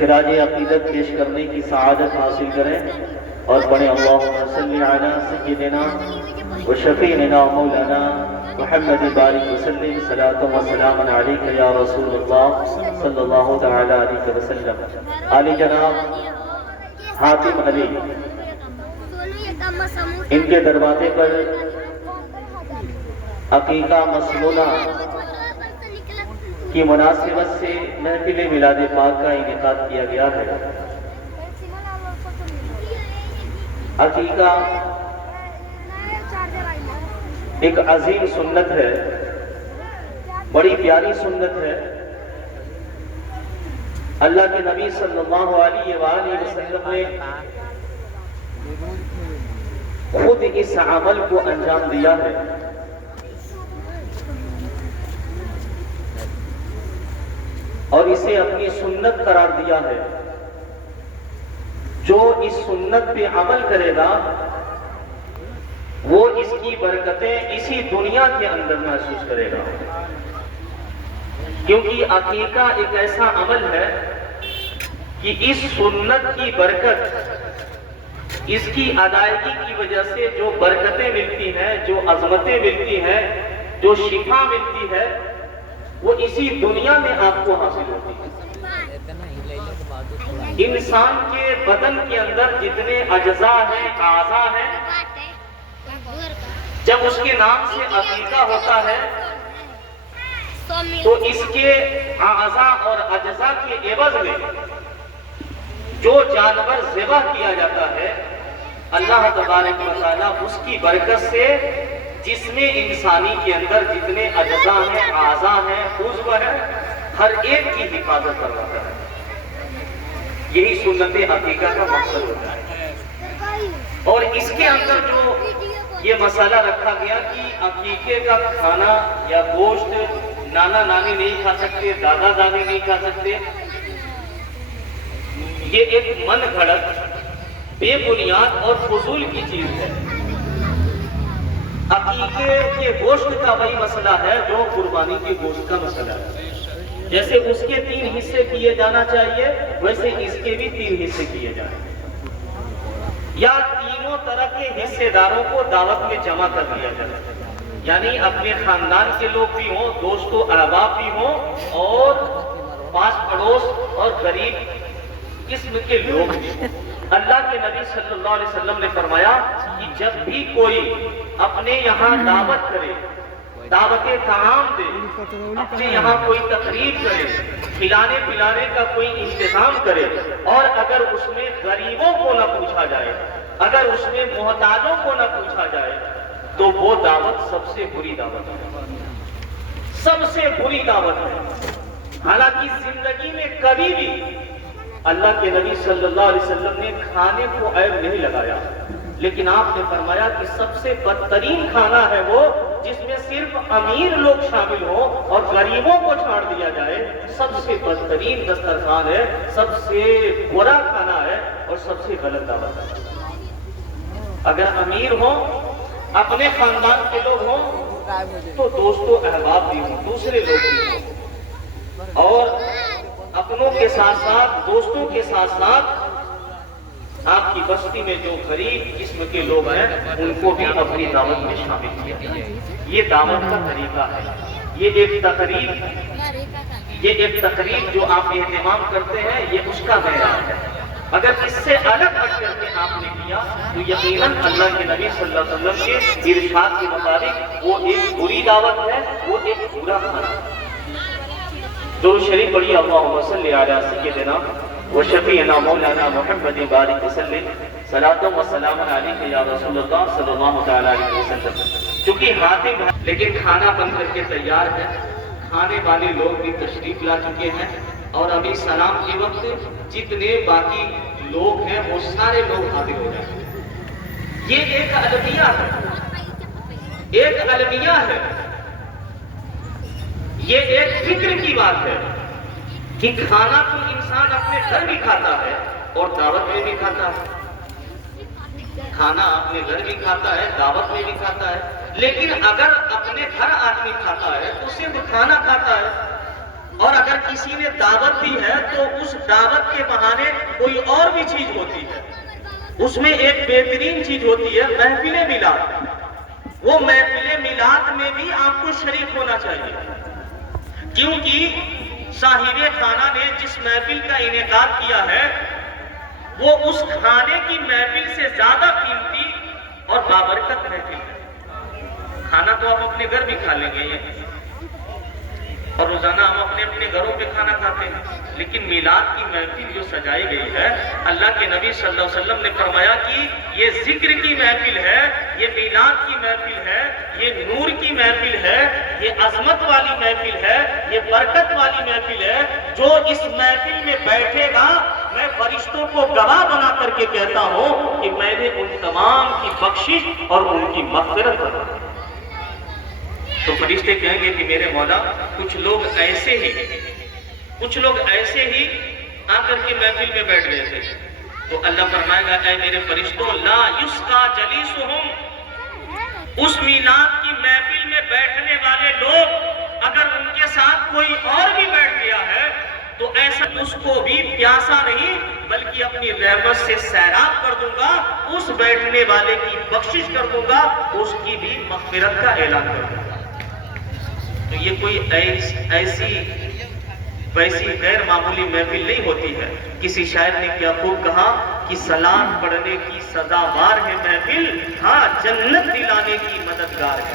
خراج عقیدت پیش کرنے کی سعادت حاصل کریں اور پڑھیں اللہم صلی علی سیدنا و شفیعنا مولانا محمد بارک وسلم صلاۃ و سلام علیک یا رسول اللہ صلی اللہ تعالی علیہ وسلم۔ علی جناب حاتم علی ان کے دروازے پر عقیقہ مسنونہ کی مناسبت سے محفل میلاد پاک کا انعقاد کیا گیا ہے۔ عقیقہ ایک عظیم سنت ہے، بڑی پیاری سنت ہے۔ اللہ کے نبی صلی اللہ علیہ وآلہ وسلم نے خود اس عمل کو انجام دیا ہے۔ اور اسے اپنی سنت قرار دیا ہے۔ جو اس سنت پہ عمل کرے گا وہ اس کی برکتیں اسی دنیا کے اندر محسوس کرے گا، کیونکہ عقیقہ ایک ایسا عمل ہے کہ اس سنت کی برکت، اس کی ادائیگی کی وجہ سے جو برکتیں ملتی ہیں، جو عظمتیں ملتی ہیں، جو شفا ملتی ہے، وہ اسی دنیا میں آپ کو حاصل ہوتی ہے۔ انسان کے بدن کے اندر جتنے اجزاء ہیں، اعضاء ہیں، جب اس کے نام سے عقیقہ ہوتا ہے تو اس کے اعضاء اور اجزاء کے عوض میں جو جانور ذبح کیا جاتا ہے، اللہ تبارک و تعالیٰ اس کی برکت سے جسم انسانی کے اندر جتنے اجزاء ہیں، اعضاء ہیں، عضو ہیں، ہر ایک کی حفاظت کرواتا ہے۔ یہی سنت عقیقہ کا مقصد ہوتا ہے۔ اور اس کے اندر جو یہ مسئلہ رکھا گیا کہ عقیقے کا کھانا یا گوشت نانا نانی نہیں کھا سکتے، دادا دادی نہیں کھا سکتے، یہ ایک من گھڑت، بے بنیاد اور فضول کی چیز ہے۔ عقیقے کے گوشت کا وہی مسئلہ ہے جو قربانی کے گوشت کا مسئلہ ہے۔ جیسے اس کے 3 حصے کیے جانا چاہیے، ویسے اس کے بھی 3 حصے کیے جائیں، یا تینوں طرح کے حصے داروں کو دعوت میں جمع کر دیا جائے، یعنی اپنے خاندان کے لوگ بھی ہوں، دوست و احباب بھی ہوں، اور پاس پڑوس اور غریب قسم کے لوگ بھی۔ اللہ کے نبی صلی اللہ علیہ وسلم نے فرمایا کہ جب بھی کوئی اپنے یہاں دعوت کرے، دعوت طعام دے، اپنے یہاں کوئی تقریب کرے، کھلانے پلانے کا کوئی انتظام کرے، اور اگر اس میں غریبوں کو نہ پوچھا جائے، اگر اس میں محتاجوں کو نہ پوچھا جائے، تو وہ دعوت سب سے بری دعوت ہے، سب سے بری دعوت ہے۔ حالانکہ زندگی میں کبھی بھی اللہ کے نبی صلی اللہ علیہ وسلم نے کھانے کو عیب نہیں لگایا، لیکن آپ نے فرمایا کہ سب سے بدترین کھانا ہے وہ جس میں صرف امیر لوگ شامل ہوں اور غریبوں کو چھاڑ دیا جائے۔ سب سے بدترین دسترخوان ہے، سب سے برا کھانا ہے، اور سب سے غلط دعوت ہے۔ اگر امیر ہوں، اپنے خاندان کے لوگ ہوں، تو دوست و احباب بھی ہوں، دوسرے لوگ بھی ہوں، اور اپنوں کے ساتھ ساتھ، دوستوں کے ساتھ ساتھ آپ کی بستی میں جو غریب قسم کے لوگ ہیں ان کو بھی اپنی دعوت میں شامل کیا جائے۔ یہ دعوت کا طریقہ ہے۔ یہ ایک تقریب جو آپ اہتمام کرتے ہیں، یہ اس کا معیار ہے۔ اگر اس سے الگ ہٹ کر کے آپ نے کیا تو یقیناً اللہ کے نبی صلی اللہ علیہ وسلم کے ارشاد کے مطابق وہ ایک بری دعوت ہے، وہ ایک برا کھانا ہے۔ درود شریف پڑھیے، اللہم صلی علی سیدنا و شفیعنا مولانا محمد بارک وسلم صلاۃ و سلام علیک یا رسول اللہ صلی اللہ تعالی علیہ وسلم۔ چونکہ حاتم ہے لیکن کھانا بن کر کے تیار ہے، کھانے والے لوگ بھی تشریف لا چکے ہیں، اور ابھی سلام کے وقت جتنے باقی لوگ ہیں وہ سارے لوگ حاضر ہو جائیں گے۔ یہ ایک المیہ ہے، ایک المیہ ہے، یہ ایک فکر کی بات ہے کہ کھانا تو انسان اپنے گھر بھی کھاتا ہے اور دعوت میں بھی کھاتا ہے، کھانا اپنے گھر بھی کھاتا ہے، دعوت میں بھی کھاتا ہے، لیکن اگر اپنے گھر آدمی کھاتا ہے تو صرف کھانا کھاتا ہے، اور اگر کسی نے دعوت دی ہے تو اس دعوت کے بہانے کوئی اور بھی چیز ہوتی ہے، اس میں ایک بہترین چیز ہوتی ہے محفل میلاد۔ وہ محفل میلاد میں بھی آپ کو شریک ہونا چاہیے، کیونکہ صاحب خانہ نے جس محفل کا انعقاد کیا ہے وہ اس کھانے کی محفل سے زیادہ قیمتی اور بابرکت محفل ہے۔ کھانا تو آپ اپنے گھر بھی کھا لیں گے اور روزانہ ہم اپنے اپنے گھروں پہ کھانا کھاتے ہیں، لیکن میلاد کی محفل جو سجائی گئی ہے، اللہ کے نبی صلی اللہ علیہ وسلم نے فرمایا کہ یہ ذکر کی محفل ہے، یہ میلاد کی محفل ہے، یہ نور کی محفل ہے، یہ عظمت والی محفل ہے، یہ برکت والی محفل ہے۔ جو اس محفل میں بیٹھے گا، میں فرشتوں کو گواہ بنا کر کے کہتا ہوں کہ میں نے ان تمام کی بخشش اور ان کی مغفرت کرا۔ تو فرشتے کہیں گے کہ میرے مولا کچھ لوگ ایسے ہی آ کر کے محفل میں بیٹھ گئے تھے، تو اللہ فرمائے گا اے میرے فرشتوں لا یسقا جلیسہم، اس میلاد کی محفل میں بیٹھنے والے لوگ اگر ان کے ساتھ کوئی اور بھی بیٹھ گیا ہے تو ایسا اس کو بھی پیاسا نہیں بلکہ اپنی رحمت سے سیراب کر دوں گا، اس بیٹھنے والے کی بخشش کر دوں گا، اس کی بھی مغفرت کا اعلان کر دوں گا۔ تو یہ کوئی ویسی غیر معمولی محفل نہیں ہوتی ہے۔ کسی شاعر نے کیا خوب کہا کہ سلام پڑھنے کی سزاوار ہے محفل، ہاں جنت دلانے کی مددگار ہے۔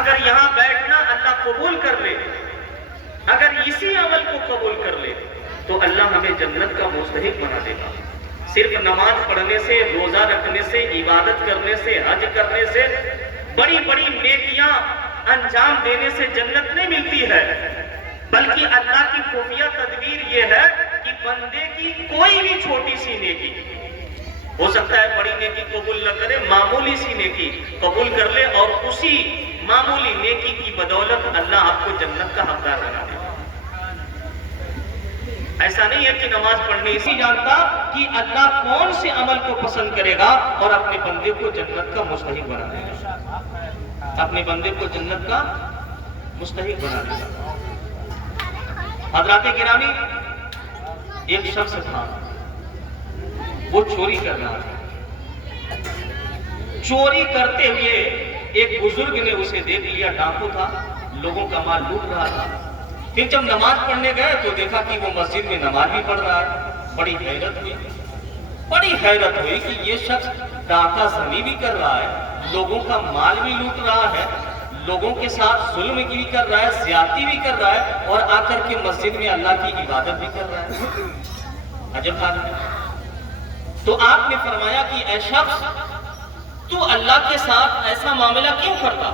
اگر یہاں بیٹھنا اللہ قبول کر لے، اگر اسی عمل کو قبول کر لے تو اللہ ہمیں جنت کا مستحق بنا دے گا۔ صرف نماز پڑھنے سے، روزہ رکھنے سے، عبادت کرنے سے، حج کرنے سے، بڑی بڑی نیکیاں انجام دینے سے جنت نہیں ملتی ہے، بلکہ اللہ کی خفیہ تدبیر یہ ہے کہ بندے کی کوئی بھی چھوٹی سی نیکی، ہو سکتا ہے بڑی نیکی قبول نہ کرے، معمولی سی نیکی قبول کر لے اور اسی معمولی نیکی کی بدولت اللہ آپ کو جنت کا حقدار بنا دے۔ ایسا نہیں ہے کہ نماز پڑھنے اسی جانتا کہ اللہ کون سے عمل کو پسند کرے گا اور اپنے بندے کو جنت کا مستحق بنا دے گا، اپنے بندے کو جنت کا مستحق بنا دے گا۔ حضرات گرامی، ایک شخص تھا، وہ چوری کر رہا تھا۔ چوری کرتے ہوئے ایک بزرگ نے اسے دیکھ لیا، ڈاکو تھا، لوگوں کا مال لوٹ رہا تھا۔ پھر جب نماز پڑھنے گئے تو دیکھا کہ وہ مسجد میں نماز بھی پڑھ رہا ہے۔ بڑی حیرت ہوئی کہ یہ شخص ڈاکہ زنی بھی کر رہا ہے، لوگوں کا مال بھی لوٹ رہا ہے، لوگوں کے ساتھ ظلم بھی کر رہا ہے، زیادتی بھی کر رہا ہے، اور آ کر کے مسجد میں اللہ کی عبادت بھی کر رہا ہے۔ عجب آدمی۔ تو آپ نے فرمایا کہ اے شخص، تو اللہ کے ساتھ ایسا معاملہ کیوں کرتا؟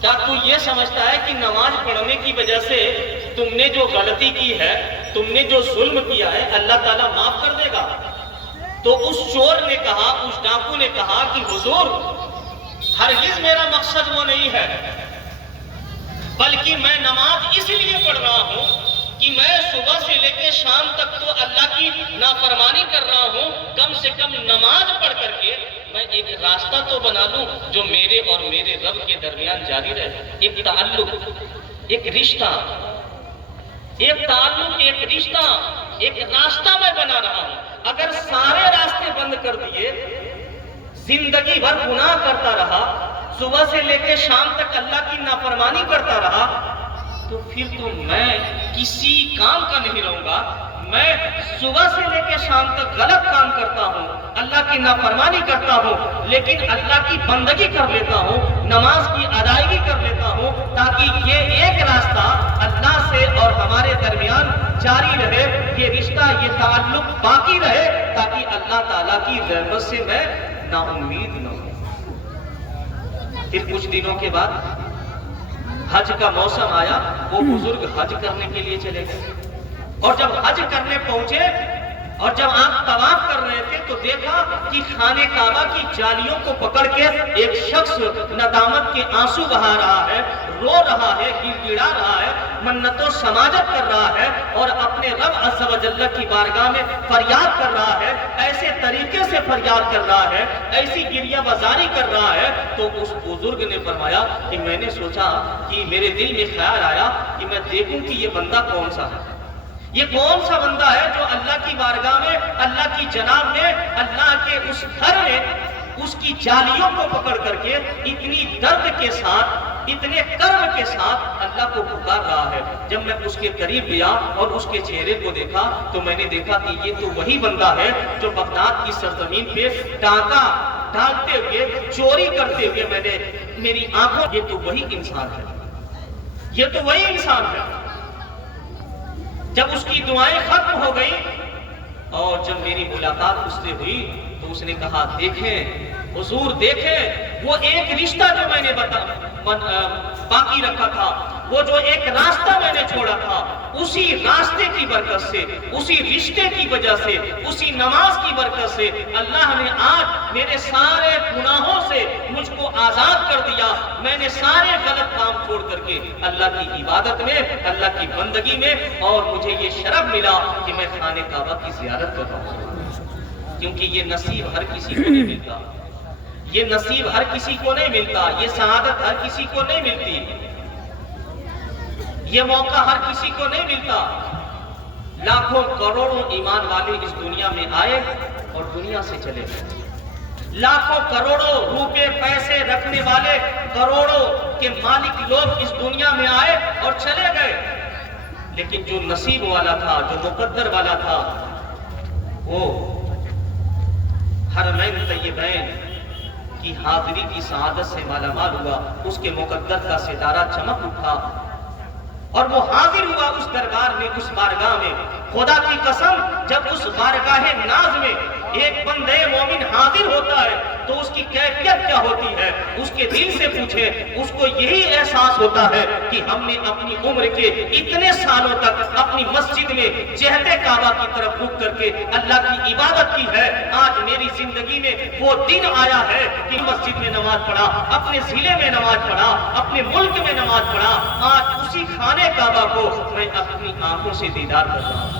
کیا تو یہ سمجھتا ہے کہ نماز پڑھنے کی وجہ سے تم نے جو غلطی کی ہے، تم نے جو ظلم کیا ہے، اللہ تعالیٰ معاف کر دے گا؟ تو اس چور نے کہا، اس ڈاکو نے کہا کہ حضور، ہرگز میرا مقصد وہ نہیں ہے، بلکہ میں نماز اس لیے پڑھ رہا ہوں کہ میں صبح سے لے کے شام تک تو اللہ کی نافرمانی کر رہا ہوں، کم سے کم نماز پڑھ کر کے میں ایک راستہ تو بنا لوں جو میرے اور میرے رب کے درمیان جاری رہے، ایک تعلق، ایک رشتہ، ایک راستہ میں بنا رہا ہوں۔ اگر سارے راستے بند کر دیے، زندگی بھر گناہ کرتا رہا، صبح سے لے کے شام تک اللہ کی نافرمانی کرتا رہا، تو پھر تو میں کسی کام کا نہیں رہوں گا۔ میں صبح سے لے کے شام تک غلط کام کرتا ہوں، اللہ کی نافرمانی کرتا ہوں، لیکن اللہ کی بندگی کر لیتا ہوں، نماز کی ادائیگی کر لیتا ہوں، تاکہ یہ ایک راستہ اللہ سے اور ہمارے درمیان جاری رہے، یہ رشتہ، یہ تعلق باقی رہے، تاکہ اللہ تعالیٰ کی رحمت سے میں نا امید نہ ہوں۔ پھر کچھ دنوں کے بعد حج کا موسم آیا، وہ بزرگ حج کرنے کے لیے چلے گئے، اور جب حج کرنے پہنچے اور جب آپ طواف کر رہے تھے تو دیکھا کہ خانہ کعبہ کی جالیوں کو پکڑ کے ایک شخص ندامت کے آنسو بہا رہا ہے، رو رہا ہے، گڑ گڑا رہا ہے، منت و سماجت کر رہا ہے اور اپنے رب عز و جل کی بارگاہ میں فریاد کر رہا ہے، ایسے طریقے سے فریاد کر رہا ہے، ایسی گریہ بازاری کر رہا ہے، تو اس بزرگ نے فرمایا کہ میں نے سوچا کہ میرے دل میں خیال آیا کہ میں دیکھوں کہ یہ بندہ کون سا ہے، یہ کون سا بندہ ہے جو اللہ کی بارگاہ میں، اللہ کی جناب میں، اللہ کے اس گھر میں اس کی جالیوں کو پکڑ کر کے اتنی درد کے ساتھ، اتنے کرم کے ساتھ اللہ کو پکار رہا ہے۔ جب میں اس کے قریب گیا اور اس کے چہرے کو دیکھا تو میں نے دیکھا کہ یہ تو وہی بندہ ہے جو بغداد کی سرزمین پہ ڈاکہ ڈالتے ہوئے، چوری کرتے ہوئے میں نے میری آنکھوں، یہ تو وہی انسان ہے، یہ تو وہی انسان ہے۔ جب اس کی دعائیں ختم ہو گئی اور جب میری ملاقات اس سے ہوئی تو اس نے کہا دیکھیں حضور، دیکھیں وہ ایک رشتہ جو میں نے باقی رکھا تھا، وہ جو ایک راستہ میں نے چھوڑا تھا، اسی راستے کی برکت سے، اسی رشتے کی وجہ سے، اسی نماز کی برکت سے اللہ نے آج میرے سارے گناہوں سے مجھ کو آزاد کر دیا۔ میں نے سارے غلط کام چھوڑ کر کے اللہ کی عبادت میں، اللہ کی بندگی میں، اور مجھے یہ شرف ملا کہ میں خانہ کعبہ کی زیارت کر رہا ہوں، کیونکہ یہ نصیب ہر کسی کو نہیں ملتا، یہ نصیب ہر کسی کو نہیں ملتا، یہ سعادت ہر کسی کو نہیں ملتی، یہ موقع ہر کسی کو نہیں ملتا۔ لاکھوں کروڑوں ایمان والے اس دنیا میں آئے اور دنیا سے چلے گئے، لاکھوں کروڑوں روپے پیسے رکھنے والے، کروڑوں کے مالک لوگ اس دنیا میں آئے اور چلے گئے، لیکن جو نصیب والا تھا، جو مقدر والا تھا، وہ حرمین طیبین کی حاضری کی سعادت سے مالا مال ہوا، اس کے مقدر کا ستارہ چمک اٹھا اور وہ حاضر ہوا اس دربار میں، اس بارگاہ میں۔ خدا کی قسم، جب اس بارگاہ ناز میں ایک بندے مومن حاضر ہوتا ہے تو اس کی کیفیت کیا ہوتی ہے؟ اس کے دل سے پوچھیں، اس کو یہی احساس ہوتا ہے کہ ہم نے اپنی عمر کے اتنے سالوں تک اپنی مسجد میں جہت کعبہ کی طرف رک کر کے اللہ کی عبادت کی ہے، آج میری زندگی میں وہ دن آیا ہے کہ مسجد میں نماز پڑھا، اپنے ضلع میں نماز پڑھا، اپنے ملک میں نماز پڑھا، آج اسی خانہ کعبہ کو میں اپنی آنکھوں سے دیدار کر رہا ہوں،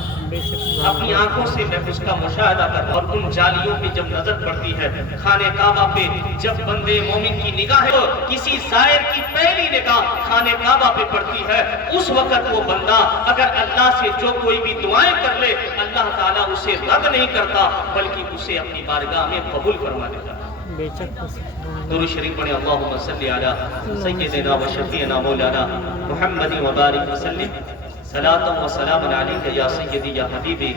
اپنی آنکھوں سے میں اس کا مشاہدہ کر رہا ہوں۔ اور ان جالیوں پہ جب نظر پڑتی ہے، خانہ کعبہ پہ جب بندے مومن کی نگاہ ہے، کسی زائر کی پہلی نگاہ خانہ کعبہ پہ پڑتی ہے، اس وقت وہ بندہ اگر اللہ سے جو کوئی بھی دعائیں کر لے، اللہ تعالیٰ اسے رد نہیں کرتا بلکہ اسے اپنی بارگاہ میں قبول فرما دیتا ہے۔ درود شریف پڑھیں، اللہم صلی علی سیدنا و شفیعنا مولانا محمد وبارک وسلم، صلاۃ و سلام علیک یا سیدی یا حبیبی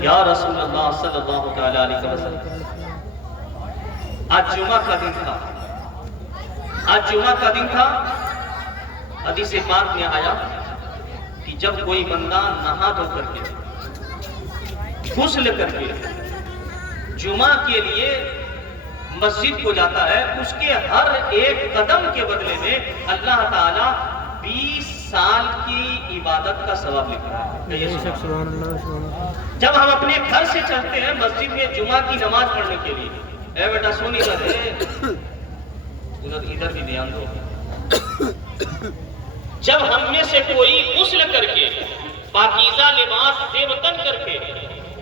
یا رسول اللہ صلی اللہ تعالی علیہ وسلم۔ آج جمعہ کا دن تھا، آج جمعہ کا دن تھا۔ حدیث پاک میں آیا کہ جب کوئی بندہ نہا دھو کر کے، غسل کر کے جمعہ کے لیے مسجد کو جاتا ہے، اس کے ہر ایک قدم کے بدلے میں اللہ تعالیٰ 20 سال کی عبادت کا ثواب لکھتا ہے۔ جب ہم اپنے گھر سے چلتے ہیں مسجد میں جمعہ کی نماز پڑھنے کے لیے، اے بیٹا سونی ادھر بھی دھیان دو، جب ہم میں سے کوئی غسل کر کے پاکیزہ لباس زیبتن کر کے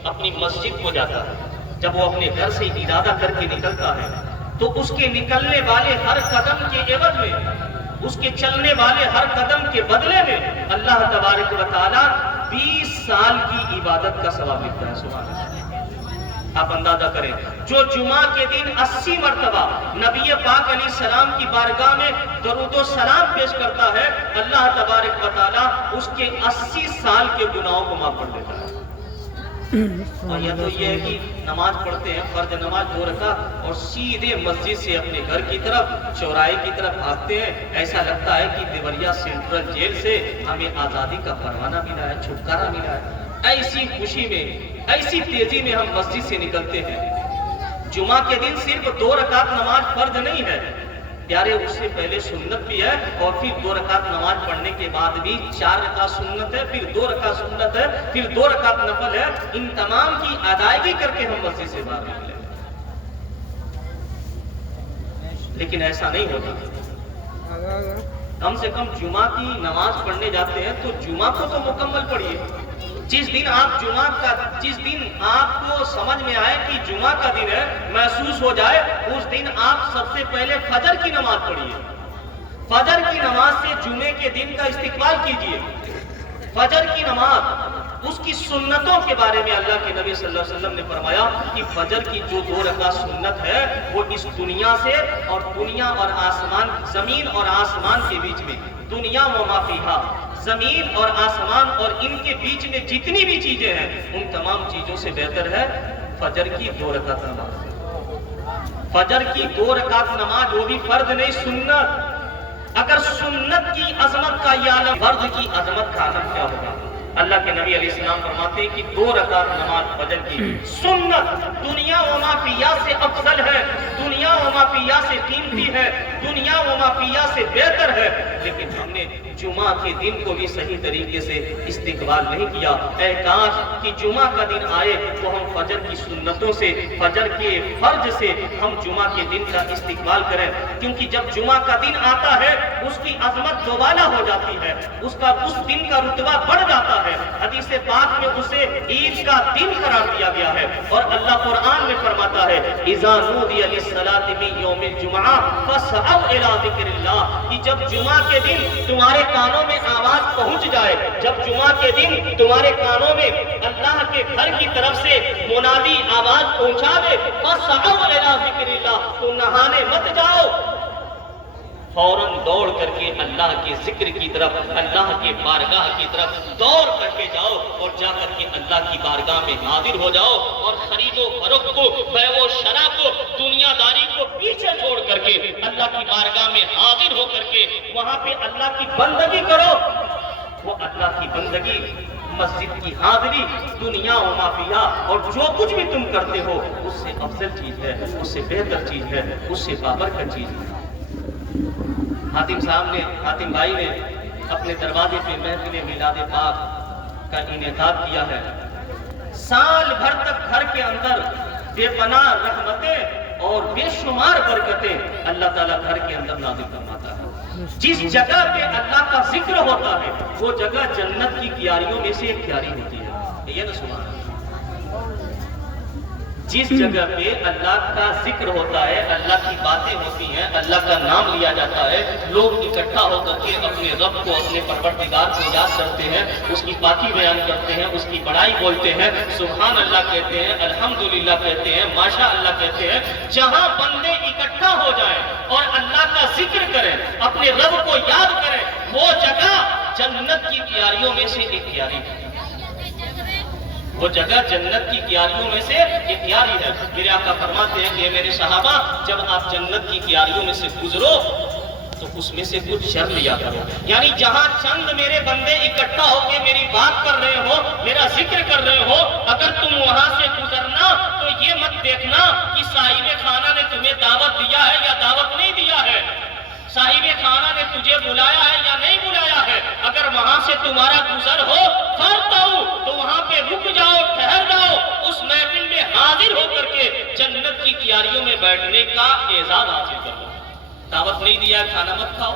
اپنی مسجد کو جاتا ہے، جب وہ اپنے گھر سے ارادہ کر کے نکلتا ہے تو اس کے نکلنے والے ہر قدم کے عوض میں، اس کے چلنے والے ہر قدم کے بدلے میں اللہ تبارک و تعالیٰ 20 سال کی عبادت کا ثواب لکھتا ہے۔ سبحان اللہ۔ آپ اندازہ کریں، جو جمعہ کے دن 80 مرتبہ نبی پاک علیہ السلام کی بارگاہ میں درود و سلام پیش کرتا ہے، اللہ تبارک و تعالیٰ اس کے 80 سال کے گناہوں کو معاف کر دیتا ہے۔ اور یہ تو یہ ہے کہ نماز پڑھتے ہیں، فرض نماز 2 رکعت، اور سیدھے مسجد سے اپنے گھر کی طرف، چوراہے کی طرف بھاگتے ہیں، ایسا لگتا ہے کہ دیوریا سینٹرل جیل سے ہمیں آزادی کا پروانہ ملا ہے، چھٹکارا ملا ہے۔ ایسی خوشی میں، ایسی تیزی میں ہم مسجد سے نکلتے ہیں۔ جمعہ کے دن صرف 2 رکعت نماز فرض نہیں ہے پیارے، اس سے پہلے سنت بھی ہے، اور پھر 2 رکعت نماز پڑھنے کے بعد بھی 4 رکعت سنت ہے، پھر 2 رکعت سنت ہے، پھر 2 رکعت نفل ہے۔ ان تمام کی ادائیگی کر کے ہم مسجد سے باہر نکلے، لیکن ایسا نہیں ہوتا۔ کم سے کم جمعہ کی نماز پڑھنے جاتے ہیں تو جمعہ کو تو مکمل پڑھیے. جس دن آپ کو سمجھ میں آئے کہ جمعہ کا دن ہے، محسوس ہو جائے، اس دن آپ سب سے پہلے فجر کی نماز پڑھیے. فجر کی نماز سے جمعے کے دن کا استقبال کیجیے. فجر کی نماز، اس کی سنتوں کے بارے میں اللہ کے نبی صلی اللہ علیہ وسلم نے فرمایا کہ فجر کی جو 2 رکعت سنت ہے وہ اس دنیا سے اور دنیا اور آسمان، زمین اور آسمان کے بیچ میں، دنیا و ما فیہا، زمین اور آسمان اور ان کے بیچ میں جتنی بھی چیزیں ہیں ان تمام چیزوں سے بہتر ہے فجر کی 2 رکعت نماز. فجر کی 2 رکعت نماز، وہ بھی فرض نہیں، سنت. اگر سنت کی عظمت کا یہ عالم، فرض کی عظمت کا عالم کیا ہوگا؟ اللہ کے نبی علیہ السلام فرماتے ہیں کہ 2 رکعت نماز فجر کی سنت دنیا و ما فیہا سے افضل ہے، دنیا و ما فیہا سے قیمتی ہے، دنیا و ما فیہا سے بہتر ہے. لیکن ہم نے جمعہ کے دن کو بھی صحیح طریقے سے استقبال نہیں کیا. اے کاش کہ جمعہ کا دن آئے تو ہم فجر کی سنتوں سے، فجر کے فرض سے ہم جمعہ کے دن کا استقبال کریں. کیونکہ جب جمعہ کا دن آتا ہے اس کی عظمت دوبالا ہو جاتی ہے، اس دن کا رتبہ بڑھ جاتا ہے. حدیث پاک میں اسے عید کا دن قرار دیا گیا ہے. اور اللہ قرآن میں فرماتا ہے اذا نودی للصلاۃ من یوم الجمعہ فاسعوا الی ذکر اللہ، کہ جب جمعہ کے دن تمہارے کانوں میں آواز پہنچ جائے، جب جمعہ کے دن تمہارے کانوں میں اللہ کے گھر کی طرف سے منادی آواز پہنچا دے، فاسعوا الی ذکر اللہ، تو نہانے مت جاؤ، فوراً دوڑ کر کے اللہ کے ذکر کی طرف، اللہ کے بارگاہ کی طرف دوڑ کر کے جاؤ اور جا کر کے اللہ کی بارگاہ میں حاضر ہو جاؤ. اور خرید و فروخت کو، بیع و شراء کو، دنیا داری کو پیچھے چھوڑ کر کے اللہ کی بارگاہ میں حاضر ہو کر کے وہاں پہ اللہ کی بندگی کرو. وہ اللہ کی بندگی، مسجد کی حاضری، دنیا و ما فیہا، اور جو کچھ بھی تم کرتے ہو اس سے افضل چیز ہے، اس سے بہتر چیز ہے، اس سے بابرکت چیز ہے. حاتم بھائی نے اپنے دروازے پہ محفل میلاد پاک کا انعقاد کیا ہے. سال بھر تک گھر کے اندر بے پناہ رحمتیں اور بے شمار برکتیں اللہ تعالیٰ گھر کے اندر نازل فرماتا ہے. جس جگہ پہ اللہ کا ذکر ہوتا ہے وہ جگہ جنت کی کیاریوں میں سے ایک کیاری ہوتی ہے. یہ نا سبحان اللہ. جس جگہ پہ اللہ کا ذکر ہوتا ہے، اللہ کی باتیں ہوتی ہیں، اللہ کا نام لیا جاتا ہے، لوگ اکٹھا ہو کر کے اپنے رب کو، اپنے پروردگار کو یاد کرتے ہیں، اس کی پاکی بیان کرتے ہیں، اس کی بڑائی بولتے ہیں، سبحان اللہ کہتے ہیں، الحمدللہ کہتے ہیں، ماشاء اللہ کہتے ہیں. جہاں بندے اکٹھا ہو جائیں اور اللہ کا ذکر کریں، اپنے رب کو یاد کریں، وہ جگہ جنت کی کیاریوں میں سے ایک کیاری ہے. وہ جگہ جنت کی کیاریوں میں سے ایک کیاری ہے. میرے آقا فرماتے ہیں کہ میرے صحابہ جب آپ جنت کی کیاریوں میں سے گزرو تو اس میں سے کچھ شر لیا کرو. یعنی جہاں چند میرے بندے اکٹھا ہو کے میری بات کر رہے ہو، میرا ذکر کر رہے ہو، اگر تم وہاں سے گزرنا تو یہ مت دیکھنا کہ صاحب خانہ نے تمہیں دعوت دیا ہے یا دعوت نہیں دیا ہے، صاحب خانہ نے تجھے بلایا ہے یا نہیں بلایا ہے. اگر وہاں سے تمہارا گزر ہو تو وہاں پہ رک جاؤ، ٹھہر جاؤ، اس محفل میں حاضر ہو کر کے جنت کی کیاریوں میں بیٹھنے کا اعزاز حاصل کرو. دعوت نہیں دیا ہے کھانا مت کھاؤ،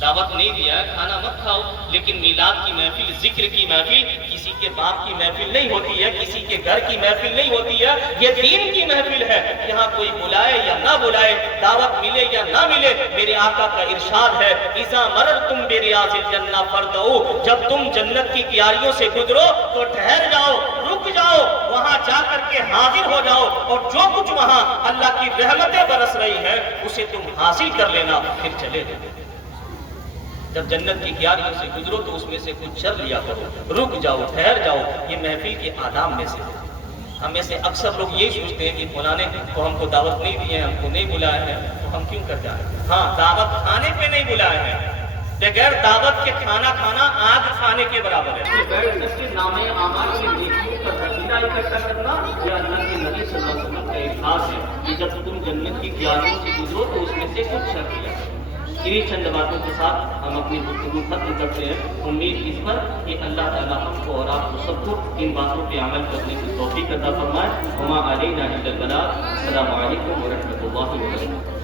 دعوت نہیں دیا ہے کھانا مت کھاؤ، لیکن میلاد کی محفل، ذکر کی محفل کسی کے باپ کی محفل نہیں ہوتی ہے، کسی کے گھر کی محفل نہیں ہوتی ہے، یہ دین کی محفل ہے. یہاں کوئی بلائے یا نہ بلائے، دعوت ملے یا نہ ملے، میرے آقا کا ارشاد ہے اذا مررتم بریاض الجنہ فارتعوا، جب تم جنت کی کیاریوں سے گزرو تو ٹھہر جاؤ، رک جاؤ، وہاں جا کر کے حاضر ہو جاؤ، اور جو کچھ وہاں اللہ کی رحمتیں برس رہی ہے اسے تم حاصل کر لینا، پھر چلے جاؤ. جب جنت کی کیاریوں سے گزرو تو اس میں سے کچھ شر لیا کرو، رک جاؤ، ٹھہر جاؤ. یہ محفل کے آداب میں سے ہے. ہم میں سے اکثر لوگ یہ سوچتے ہیں کہ فلاں نے تو ہم کو دعوت نہیں دی ہے، ہم کو نہیں بلایا ہے، تو ہم کیوں کر جائیں. ہاں، دعوت کھانے پہ نہیں بلایا ہے. بغیر دعوت کے کھانا کھانا آگ کھانے کے برابر ہے. بیٹھ کر کے نام اعمال کی نیکیوں کا ذخیرہ اکٹھا کرنا یہ اللہ کے نبی صلی اللہ علیہ وسلم کا ایک خاص ہے کہ جب تم جنت کی کیاریوں سے گزرو تو اس میں سے کچھ شر لیا کرو. انہی چند باتوں کے ساتھ ہم اپنی گفتگو ختم کرتے ہیں. امید اس پر کہ اللہ تعالیٰ ہم کو اور آپ کو سب کو ان باتوں پہ عمل کرنے کی توفیق عطا فرمائے. وما علینا الا البلاغ. السلام علیکم ورحمۃ اللہ وبرکاتہ.